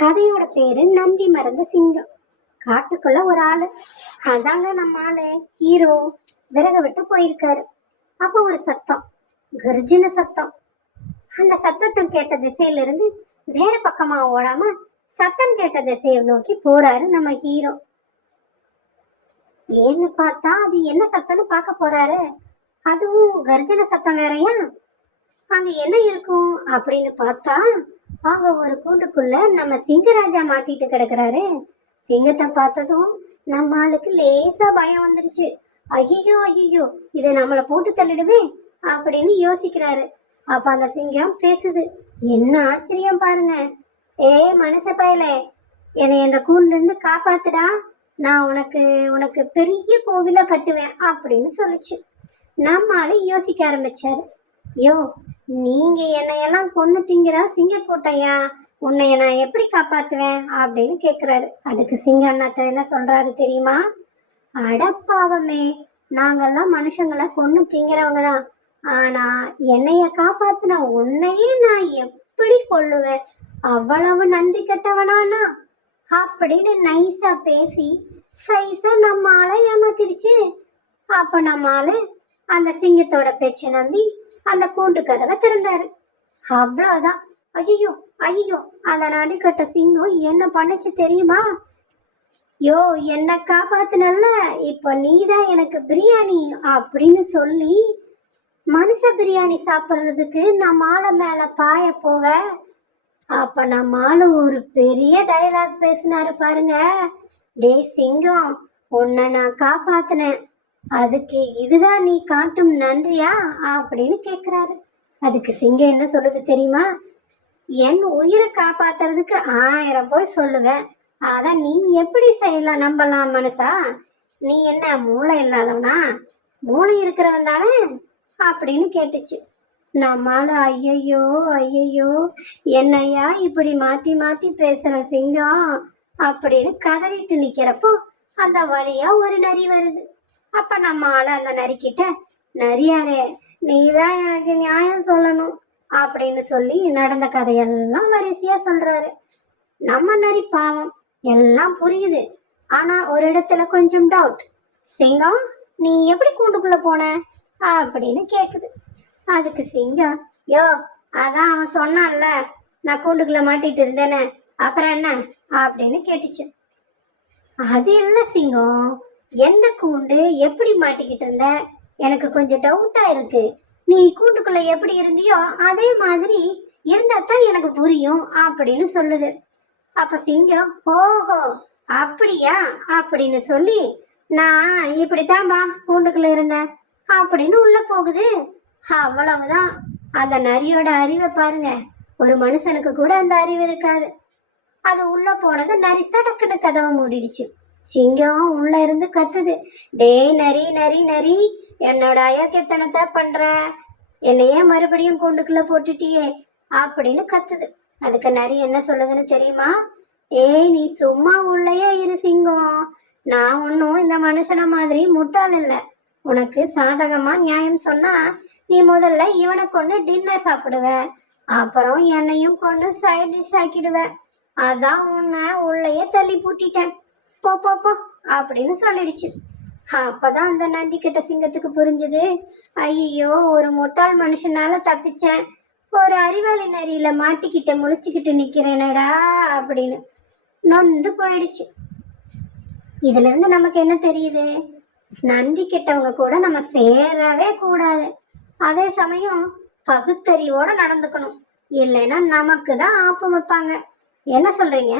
கதையோட பேரு நன்றி மறந்த சிங்கம். காட்டுக்குள்ள ஒரு ஆளு. அதாங்க நம்ம ஆளு ஹீரோ. விறக விட்டு போயிருக்காரு. அப்போ ஒரு சத்தம். கர்ஜின சத்தம். அந்த சத்தத்தை கேட்ட திசையில இருந்து வேற பக்கமா ஓடாம சத்தம் கேட்ட திசையை நோக்கி போறாரு நம்ம ஹீரோ. ஏன்னு பார்த்தா அது என்ன சத்தம்னு பார்க்க போறாரு? அதுவும் கர்ஜன சத்தம் வேறயா? அங்க என்ன இருக்கும் அப்படின்னு பார்த்தா அவங்க ஒரு கூண்டுக்குள்ள நம்ம சிங்கராஜா மாட்டிட்டு கிடக்குறாரு. சிங்கத்தை பார்த்ததும் நம்ம ஆளுக்கு லேசா பயம் வந்துருச்சு. ஐயோ ஐயோ இதை நம்மளை போட்டு தள்ளிடுமே அப்படின்னு யோசிக்கிறாரு. அப்ப அந்த சிங்கம் பேசுது என்ன ஆச்சரியம் பாருங்க. ஏய் மனுஷ பயலே என்னை இந்த கூண்டுல இருந்து காப்பாத்துடா. நான் உனக்கு உனக்கு பெரிய கோவில கட்டுவேன் அப்படின்னு சொல்லுச்சு. நம்மால யோசிக்க ஆரம்பிச்சாரு. யோ நீங்க என்னையெல்லாம் கொன்னு திங்கிறா சிங்கக்கோட்டையா? உன்னைய நான் எப்படி காப்பாத்துவேன்? அப்படின்னு கேக்குறாரு. அதுக்கு சிங்க அண்ணாத்த என்ன சொல்றாரு தெரியுமா? அடப்பாவமே நாங்கெல்லாம் மனுஷங்களை கொன்னு திங்கிறவங்க தான் ஆனா என்னைய காப்பாத்தின உன்னையே நான் எப்படி கொள்ளுவேன் அவ்வளவு நன்றி கெட்டவனானா? அப்படின்னு நைஸா பேசி சைஸா நம்ம ஆளை ஏமாத்திருச்சு. அப்ப நம்ம ஆளு அந்த சிங்கத்தோட பேச்சை நம்பி அந்த கூண்டு கதவை திறந்தாரு. அவ்வளோதான் ஐயோ ஐயோ அந்த நடிக்கட்ட சிங்கம் என்ன பண்ணுச்சு தெரியுமா? யோ என்ன காப்பாத்தினல்ல. இப்போ நீதான் எனக்கு பிரியாணி அப்படின்னு சொல்லி மனுஷ பிரியாணி சாப்பிட்றதுக்கு நான் மாலை மேலே பாய போக அப்ப நான் மாலை ஒரு பெரிய டயலாக் பேசினாரு பாருங்க. டேய் சிங்கம் உன்னை நான் காப்பாத்தினேன். அதுக்கு இதுதான் நீ காட்டும் நன்றியா? அப்படின்னு கேக்குறாரு. அதுக்கு சிங்கம் என்ன சொல்லுது தெரியுமா? என் உயிரை காப்பாத்துறதுக்கு ஆயிரம் போய் சொல்லுவேன். அதான் நீ எப்படி செய்யலாம் நம்பலாம் மனசா? நீ என்ன மூளை இல்லாதவனா? மூளை இருக்கிறவன் தானே? அப்படின்னு கேட்டுச்சு. நம்மால ஐயையோ ஐயையோ என்னையா இப்படி மாத்தி மாத்தி பேசுற சிங்கம்? அப்படின்னு கதறிட்டு நிக்கிறப்போ அந்த வழியா ஒரு நரி வருது. அப்ப நம்ம ஆளு அந்த நரிக்கிட்ட நரியாரே நீதான் எனக்கு நியாயம் சொல்லணும் அப்படின்னு சொல்லி நடந்த கதையெல்லாம் வரிசையா சொல்றாரு. நம்ம நரி பாவம் எல்லாம் புரியுது. ஆனா ஒரு இடத்துல கொஞ்சம் டவுட் சிங்கம் நீ எப்படி கூண்டுக்குள்ள போன? அப்படின்னு கேக்குது. அதுக்கு சிங்கம் யோ அதான் அவன் சொன்னான்ல நான் கூண்டுக்குள்ள மாட்டிட்டு இருந்தேனே அப்புறம் என்ன? அப்படின்னு கேட்டுச்சு. அது இல்ல சிங்கம் எந்த கூண்டு? எப்படி மாட்டிக்கிட்டு இருந்த? எனக்கு கொஞ்சம் டவுட்டா இருக்கு. நீ கூண்டுக்குள்ள எப்படி இருந்தியோ அதே மாதிரி இருந்தா தான் எனக்கு புரியும் அப்படின்னு சொல்லுது. அப்ப சிங்கம் ஓஹோ அப்படியா? அப்படின்னு சொல்லி நான் இப்படித்தான்பா கூண்டுக்குள்ள இருந்தேன் அப்படின்னு உள்ள போகுது. அவ்வளவுதான். அந்த நரியோட அறிவை பாருங்க. ஒரு மனுஷனுக்கு கூட அந்த அறிவு இருக்காது. அது உள்ள போனது நரி சடக்குன்னு கதவை மூடிடுச்சு. சிங்கம் உள்ள இருந்து கத்துது. டேய் நரி நரி நரி என்னோட அயோக்கியத்தனத்தை பண்ற. என்னையே மறுபடியும் கூண்டுக்குள்ள போட்டுட்டியே அப்படின்னு கத்துது. அதுக்கு நரி என்ன சொல்லுதுன்னு தெரியுமா? ஏய் நீ சும்மா உள்ளயே இரு சிங்கம். நான் ஒன்றும் இந்த மனுஷன மாதிரி முட்டாள் இல்லை. உனக்கு சாதகமா நியாயம் சொன்னா நீ முதல்ல இவனை கொண்டு டின்னர் சாப்பிடுவ. அப்புறம் என்னையும் கொண்டு சைட் டிஷ் ஆக்கிடுவ. அதான் உன்னை உள்ளேயே தள்ளி பூட்டிட்டேன். போ போ போ அப்படின்னு சொல்லிடுச்சு. அப்பதான் அந்த நந்தி கிட்ட சிங்கத்துக்கு புரிஞ்சுது. ஐயோ ஒரு முட்டாள் மனுஷனால தப்பிச்சேன். ஒரு அறிவாளி நரியில மாட்டிக்கிட்ட முழிச்சுக்கிட்டு நிக்கிறேனடா அப்படின்னு நொந்து போயிடுச்சு. இதுல இருந்து நமக்கு என்ன தெரியுது? நன்றி கெட்டவங்க கூட நம்ம சேரவே கூடாது. அதே சமயம் பகுத்தறிவோட நடந்துக்கணும். இல்லைன்னா நமக்கு தான் ஆப்பு வைப்பாங்க. என்ன சொல்றீங்க?